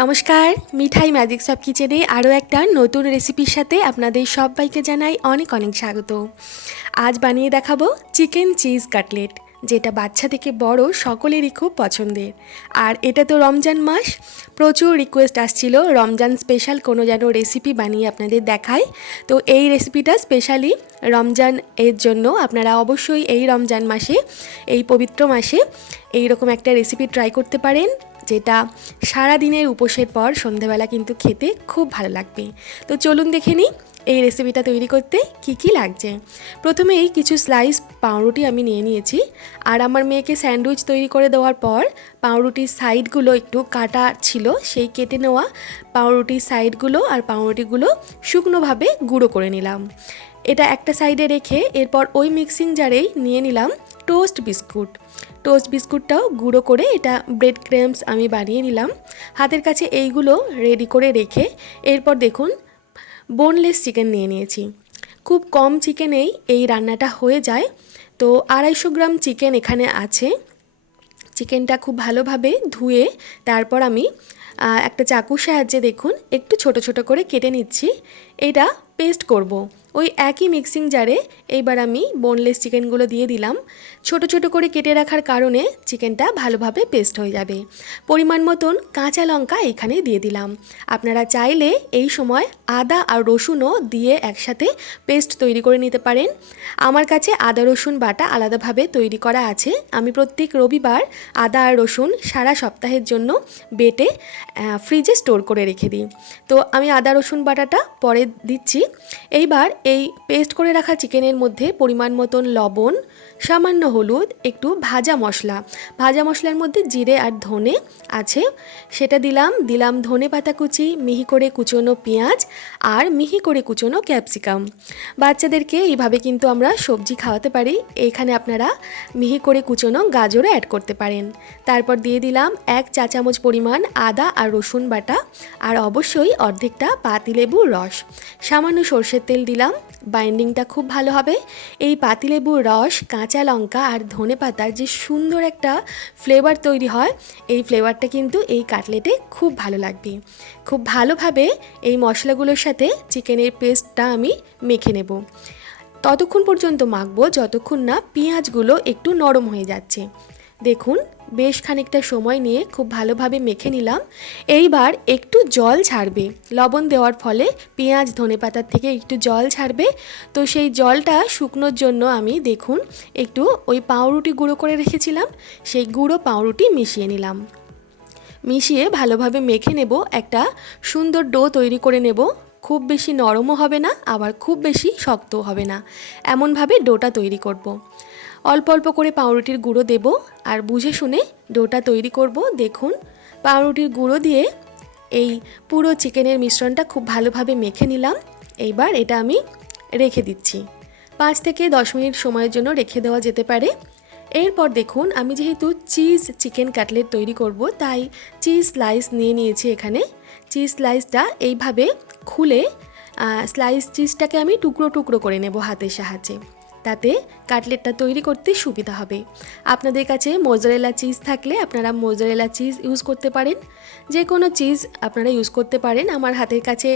নমস্কার, মিঠাই ম্যাজিক সব কিচেনে আরও একটা নতুন রেসিপির সাথে আপনাদের সবাইকে জানাই অনেক অনেক স্বাগত। আজ বানিয়ে দেখাবো চিকেন চিজ কাটলেট, যেটা বাচ্চা থেকে বড় সকলেরই খুব পছন্দের। আর এটা তো রমজান মাস, প্রচুর রিকোয়েস্ট আসছিল রমজান স্পেশাল কোনো যেন রেসিপি বানিয়ে আপনাদের দেখায়। তো এই রেসিপিটা স্পেশালি রমজান এর জন্য। আপনারা অবশ্যই এই রমজান মাসে, এই পবিত্র মাসে এইরকম একটা রেসিপি ট্রাই করতে পারেন, যেটা সারা দিনের উপোসের পর সন্ধ্যাবেলা কিন্তু খেতে খুব ভালো লাগবে। তো চলুন দেখে নিই এই রেসিপিটা তৈরি করতে কি কি লাগছে। প্রথমেই কিছু স্লাইস পাউরুটি আমি নিয়ে নিয়েছি। আর আমার মেয়েকে স্যান্ডউইচ তৈরি করে দেওয়ার পর পাউরুটির সাইডগুলো একটু কাটা ছিল, সেই কেটে নেওয়া পাউরুটির সাইডগুলো আর পাউরুটিগুলো শুকনোভাবে গুঁড়ো করে নিলাম। এটা একটা সাইডে রেখে এরপর ওই মিক্সিং জারেই নিয়ে নিলাম টোস্ট বিস্কুটটাও গুঁড়ো করে এটা ব্রেড ক্রাম্বস আমি বানিয়ে নিলাম। হাতের কাছে এইগুলো রেডি করে রেখে এরপর দেখুন বোনলেস চিকেন নিয়ে নিয়েছি। খুব কম চিকেনেই এই রান্নাটা হয়ে যায়। তো 250 গ্রাম চিকেন এখানে আছে। চিকেনটা খুব ভালোভাবে ধুয়ে তারপর আমি একটা চাকুর সাহায্যে দেখুন একটু ছোট ছোট করে কেটে নিচ্ছি। এটা পেস্ট করব। ওই একই মিক্সিং জারে এইবার আমি বোনলেস চিকেনগুলো দিয়ে দিলাম। ছোট ছোট করে কেটে রাখার কারণে চিকেনটা ভালোভাবে পেস্ট হয়ে যাবে। পরিমাণ মতন কাঁচা লঙ্কা এখানে দিয়ে দিলাম। আপনারা চাইলে এই সময় আদা আর রসুনও দিয়ে একসাথে পেস্ট তৈরি করে নিতে পারেন। আমার কাছে আদা রসুন বাটা আলাদাভাবে তৈরি করা আছে। আমি প্রত্যেক রবিবার আদা আর রসুন সারা সপ্তাহের জন্য বেটে ফ্রিজে স্টোর করে রেখে দিই। তো আমি আদা রসুন বাটাটা পরে দিচ্ছি। এইবার এই পেস্ট করে রাখা চিকেনের মধ্যে পরিমাণ মতন লবণ, সামান্য হলুদ, একটু ভাজা মশলার মধ্যে জিরে আর ধনে আছে সেটা দিলাম ধনে পাতা কুচি, মিহি করে কুচোনো পেঁয়াজ আর মিহি করে কুচোনো ক্যাপসিকাম। বাচ্চাদেরকে এইভাবে কিন্তু আমরা সবজি খাওয়াতে পারি। এখানে আপনারা মিহি করে কুচোনো গাজরও অ্যাড করতে পারেন। তারপর দিয়ে দিলাম 1 চা চামচ পরিমাণ আদা আর রসুন বাটা, আর অবশ্যই অর্ধেকটা পাতিলেবুর রস। সামান্য সর্ষের তেল দিলাম, বাইন্ডিংটা খুব ভালো হবে। এই পাতিলেবুর রস, কাঁচা লঙ্কা আর ধনে পাতার যে সুন্দর একটা ফ্লেভার তৈরি হয়, এই ফ্লেভারটা কিন্তু এই কাটলেটে খুব ভালো লাগবে। খুব ভালোভাবে এই মশলাগুলোর সাথে চিকেনের পেস্টটা আমি মেখে নেব। ততক্ষণ পর্যন্ত মাখবো যতক্ষণ না পেঁয়াজগুলো একটু নরম হয়ে যাচ্ছে। দেখুন বেশ খানিকটা সময় নিয়ে খুব ভালোভাবে মেখে নিলাম। এইবার একটু জল ছাড়বে, লবণ দেওয়ার ফলে পেঁয়াজ ধনেপাতার থেকে একটু জল ছাড়বে। তো সেই জলটা শুকনোর জন্য আমি দেখুন একটু ওই পাউরুটি গুঁড়ো করে রেখেছিলাম, সেই গুঁড়ো পাউরুটি মিশিয়ে নিলাম। মিশিয়ে ভালোভাবে মেখে নেব, একটা সুন্দর ডো তৈরি করে নেব। খুব বেশি নরমও হবে না, আবার খুব বেশি শক্তও হবে না, এমনভাবে ডোটা তৈরি করব। অল্প অল্প করে পাউরুটির গুঁড়ো দেব আর বুঝে শুনে ডোটা তৈরি করব। দেখুন পাউরুটির গুঁড়ো দিয়ে এই পুরো চিকেনের মিশ্রণটা খুব ভালোভাবে মেখে নিলাম। এইবার এটা আমি রেখে দিচ্ছি। 5 থেকে 10 মিনিট সময়ের জন্য রেখে দেওয়া যেতে পারে। এরপর দেখুন আমি যেহেতু চিজ চিকেন কাটলেট তৈরি করব, তাই চিজ স্লাইস নিয়ে নিয়েছি। এখানে চিজ স্লাইসটা এইভাবে খুলে স্লাইস চিজটাকে আমি টুকরো টুকরো করে নেব হাতের সাহায্যে, তাতে কাটলেটটা তৈরি করতে সুবিধা হবে। আপনাদের কাছে মোজারেলা চিজ থাকলে আপনারা মোজারেলা চিজ ইউজ করতে পারেন, যে কোনো চিজ আপনারা ইউজ করতে পারেন। আমার হাতের কাছে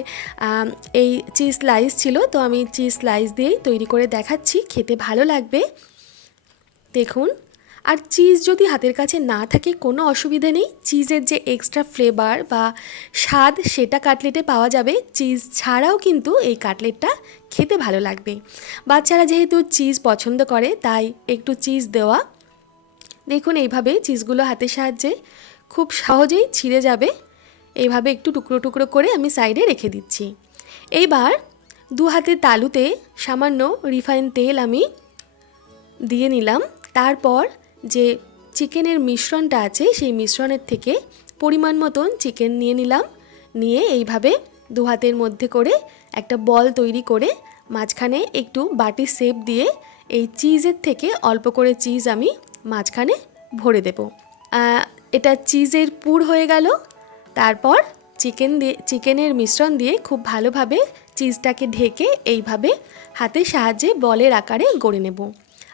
এই চিজ স্লাইস ছিল, তো আমি চিজ স্লাইস দিয়েই তৈরি করে দেখাচ্ছি, খেতে ভালো লাগবে। দেখুন, আর চিজ যদি হাতের কাছে না থাকে কোনো অসুবিধা নেই, চিজের যে এক্সট্রা ফ্লেভার বা স্বাদ সেটা কাটলেটে পাওয়া যাবে। চিজ ছাড়াও কিন্তু এই কাটলেটটা খেতে ভালো লাগবে। বাচ্চারা যেহেতু চিজ পছন্দ করে তাই একটু চিজ দেওয়া। দেখুন এইভাবে চিজগুলো হাতের সাহায্যে খুব সহজেই ছিঁড়ে যাবে। এইভাবে একটু টুকরো টুকরো করে আমি সাইডে রেখে দিচ্ছি। এইবার 2 হাতের তালুতে সামান্য রিফাইন তেল আমি দিয়ে নিলাম। তারপর যে চিকেনের মিশ্রণটা আছে সেই মিশ্রণের থেকে পরিমাণ মতন চিকেন নিয়ে নিলাম। নিয়ে এইভাবে 2 হাতের মধ্যে করে একটা বল তৈরি করে মাঝখানে একটু বাটি শেপ দিয়ে এই চিজের থেকে অল্প করে চিজ আমি মাঝখানে ভরে দেব। এটা চিজের পুর হয়ে গেল। তারপর চিকেনের মিশ্রণ দিয়ে খুব ভালোভাবে চিজটাকে ঢেকে এইভাবে হাতের সাহায্যে বলের আকারে গড়ে নেব।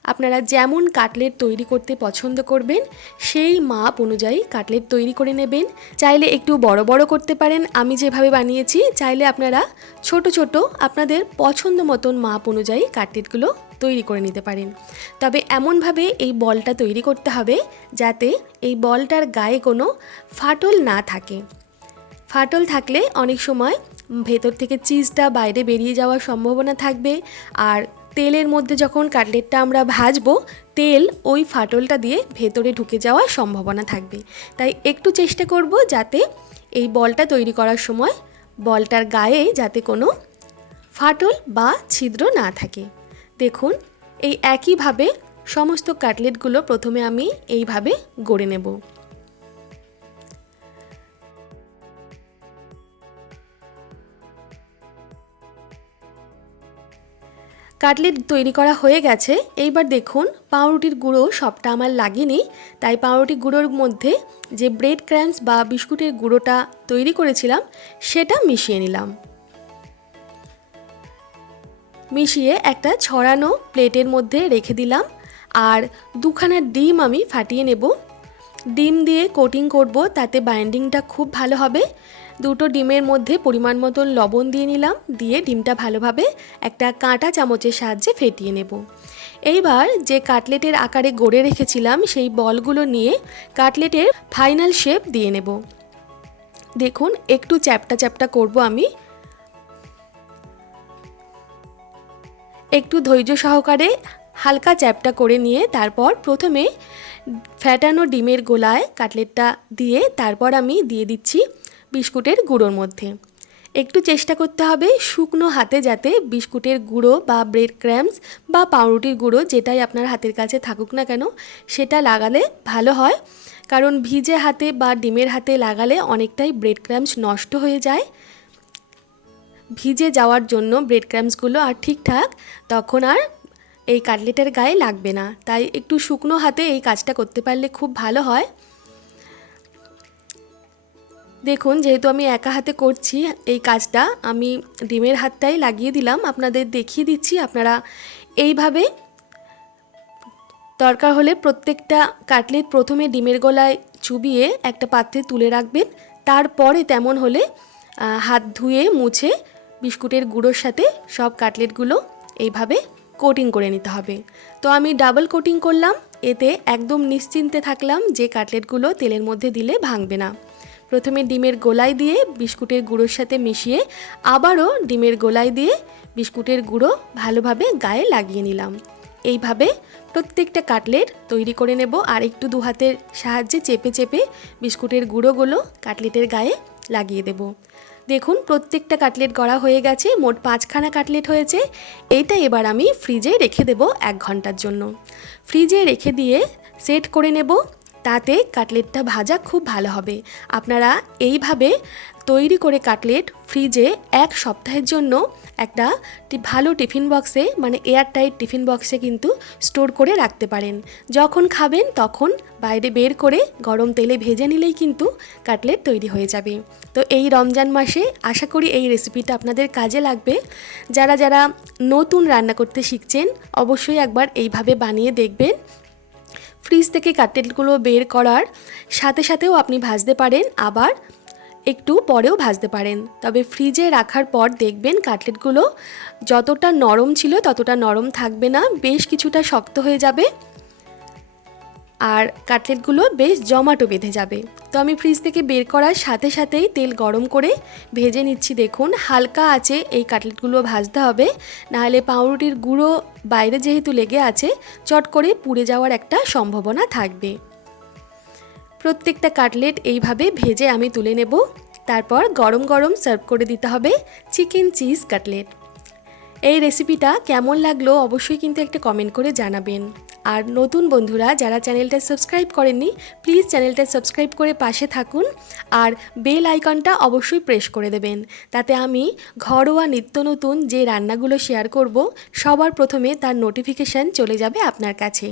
আপনারা যেমন কাটলেট তৈরি করতে পছন্দ করবেন সেই মাপ অনুযায়ী কাটলেট তৈরি করে নেবেন। চাইলে একটু বড় বড় করতে পারেন, আমি যেভাবে বানিয়েছি। চাইলে আপনারা ছোট ছোট আপনাদের পছন্দ মতন মাপ অনুযায়ী কাটলেটগুলো তৈরি করে নিতে পারেন। তবে এমনভাবে এই বলটা তৈরি করতে হবে যাতে এই বলটার গায়ে কোনো ফাটল না থাকে। ফাটল থাকলে অনেক সময় ভেতর থেকে চিজটা বাইরে বেরিয়ে যাওয়ার সম্ভাবনা থাকবে, আর তেলের মধ্যে যখন কাটলেটটা আমরা ভাজবো তেল ওই ফাটলটা দিয়ে ভেতরে ঢুকে যাওয়ার সম্ভাবনা থাকবে। তাই একটু চেষ্টা করব যাতে এই বলটা তৈরি করার সময় বলটার গায়ে যাতে কোনো ফাটল বা ছিদ্র না থাকে। দেখুন এই একইভাবে সমস্ত কাটলেটগুলো প্রথমে আমি এইভাবে গড়ে নেব। কাটলেট তৈরি করা হয়ে গেছে। এইবার দেখুন পাউরুটির গুঁড়ো সবটা আমার লাগেনি, তাই পাউরুটির গুঁড়োর মধ্যে যে ব্রেড ক্রাম্বস বা বিস্কুটের গুঁড়োটা তৈরি করেছিলাম সেটা মিশিয়ে নিলাম। মিশিয়ে একটা ছড়ানো প্লেটের মধ্যে রেখে দিলাম। আর দুখানা ডিম আমি ফাটিয়ে নেব। ডিম দিয়ে কোটিং করব, তাতে বাইন্ডিংটা খুব ভালো হবে। দুটো ডিমের মধ্যে পরিমাণ মতন লবণ দিয়ে নিলাম, দিয়ে ডিমটা ভালোভাবে একটা কাঁটা চামচের সাহায্যে ফেটিয়ে নেব। এইবার যে কাটলেটের আকারে গড়ে রেখেছিলাম সেই বলগুলো নিয়ে কাটলেটের ফাইনাল শেপ দিয়ে নেব। দেখুন একটু চ্যাপটা চ্যাপটা করব আমি, একটু ধৈর্য সহকারে হালকা চ্যাপটা করে নিয়ে তারপর প্রথমে ফ্যাটানো ডিমের গোলায় কাটলেটটা দিয়ে তারপর আমি দিয়ে দিচ্ছি বিস্কুটের গুঁড়োর মধ্যে। একটু চেষ্টা করতে হবে শুকনো হাতে যাতে বিস্কুটের গুঁড়ো বা ব্রেড ক্রাম্বস বা পাউরুটির গুঁড়ো যেটাই আপনার হাতের কাছে থাকুক না কেন সেটা লাগালে ভালো হয়, কারণ ভিজে হাতে বা ডিমের হাতে লাগালে অনেকটাই ব্রেড ক্রাম্বস নষ্ট হয়ে যায়। ভিজে যাওয়ার জন্য ব্রেড ক্রাম্বসগুলো আর ঠিকঠাক তখন আর এই কাটলেটের গায়ে লাগবে না, তাই একটু শুকনো হাতে এই কাজটা করতে পারলে খুব ভালো হয়। দেখুন যেহেতু আমি একা হাতে করছি এই কাজটা, আমি ডিমের হাতটাই লাগিয়ে দিলাম, আপনাদের দেখিয়ে দিচ্ছি। আপনারা এইভাবে দরকার হলে প্রত্যেকটা কাটলেট প্রথমে ডিমের গলায় চুবিয়ে একটা পাত্রে তুলে রাখবেন, তারপরে তেমন হলে হাত ধুয়ে মুছে বিস্কুটের গুঁড়োর সাথে সব কাটলেটগুলো এইভাবে কোটিং করে নিতে হবে। তো আমি ডাবল কোটিং করলাম, এতে একদম নিশ্চিন্তে থাকলাম যে কাটলেটগুলো তেলের মধ্যে দিলে ভাঙবে না। প্রথমে ডিমের গোলায় দিয়ে বিস্কুটের গুঁড়োর সাথে মিশিয়ে আবারও ডিমের গোলায় দিয়ে বিস্কুটের গুঁড়ো ভালোভাবে গায়ে লাগিয়ে নিলাম। এইভাবে প্রত্যেকটা কাটলেট তৈরি করে নেব, আর একটু দু হাতের সাহায্যে চেপে চেপে বিস্কুটের গুঁড়োগুলো কাটলেটের গায়ে লাগিয়ে দেব। দেখুন প্রত্যেকটা কাটলেট গড়া হয়ে গেছে, মোট 5খানা কাটলেট হয়েছে। এইটা এবার আমি ফ্রিজে রেখে দেব 1 ঘন্টার জন্য। ফ্রিজে রেখে দিয়ে সেট করে নেব, তাতে কাটলেটটা ভাজা খুব ভালো হবে। আপনারা এইভাবে তৈরি করে কাটলেট ফ্রিজে 1 সপ্তাহের জন্য একটা ভালো টিফিন বক্সে মানে এয়ারটাইট টিফিন বক্সে কিন্তু স্টোর করে রাখতে পারেন। যখন খাবেন তখন বাইরে বের করে গরম তেলে ভেজে নিলেই কিন্তু কাটলেট তৈরি হয়ে যাবে। তো এই রমজান মাসে আশা করি এই রেসিপিটা আপনাদের কাজে লাগবে। যারা যারা নতুন রান্না করতে শিখছেন অবশ্যই একবার এইভাবে বানিয়ে দেখবেন। ফ্রিজ থেকে কাটলেটগুলো বের করার সাথে সাথেও আপনি ভাজতে পারেন, আবার একটু পরেও ভাজতে পারেন। তবে ফ্রিজে রাখার পর দেখবেন কাটলেটগুলো যতটা নরম ছিল ততটা নরম থাকবে না, বেশ কিছুটা শক্ত হয়ে যাবে আর কাটলেটগুলো বেশ জমাটো বেঁধে যাবে। তো আমি ফ্রিজ থেকে বের করার সাথে সাথেই তেল গরম করে ভেজে নিচ্ছি। দেখুন হালকা আঁচে এই কাটলেটগুলো ভাজতে হবে, নাহলে পাউরুটির গুঁড়ো বাইরে যেহেতু লেগে আছে চট করে পুড়ে যাওয়ার একটা সম্ভাবনা থাকবে। প্রত্যেকটা কাটলেট এইভাবে ভেজে আমি তুলে নেব, তারপর গরম গরম সার্ভ করে দিতে হবে চিকেন চিজ কাটলেট। এই রেসিপিটা কেমন লাগলো অবশ্যই কিন্তু একটা কমেন্ট করে জানাবেন। আর নতুন বন্ধুরা যারা চ্যানেলটা সাবস্ক্রাইব করেননি প্লিজ চ্যানেলটা সাবস্ক্রাইব করে পাশে থাকুন, আর বেল আইকনটা অবশ্যই প্রেস করে দেবেন, তাতে আমি ঘরোয়া নিত্য নতুন যে রান্নাগুলো শেয়ার করব সবার প্রথমে তার নোটিফিকেশান চলে যাবে আপনার কাছে।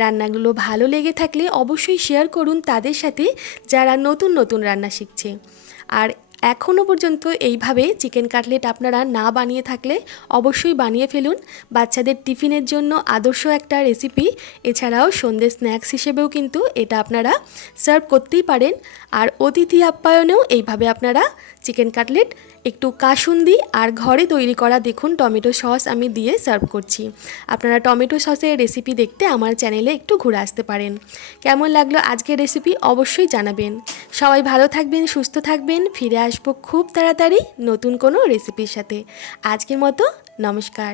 রান্নাগুলো ভালো লেগে থাকলে অবশ্যই শেয়ার করুন তাদের সাথে যারা নতুন নতুন রান্না শিখছে। আর এখনও পর্যন্ত এইভাবে চিকেন কাটলেট আপনারা না বানিয়ে থাকলে অবশ্যই বানিয়ে ফেলুন। বাচ্চাদের টিফিনের জন্য আদর্শ একটা রেসিপি। এছাড়াও সন্ধ্যে স্ন্যাক্স হিসেবেও কিন্তু এটা আপনারা সার্ভ করতেই পারেন। আর অতিথি আপ্যায়নেও এইভাবে আপনারা চিকেন কাটলেট একটু কাসুন্দি আর ঘরে তৈরি করা দেখুন টমেটো সস আমি দিয়ে সার্ভ করছি। আপনারা টমেটো সসের রেসিপি দেখতে আমার চ্যানেলে একটু ঘুরে আসতে পারেন। কেমন লাগলো আজকের রেসিপি অবশ্যই জানাবেন। সবাই ভালো থাকবেন, সুস্থ থাকবেন। ফিরে আসবো খুব তাড়াতাড়ি নতুন কোনো রেসিপির সাথে। আজকের মতো নমস্কার।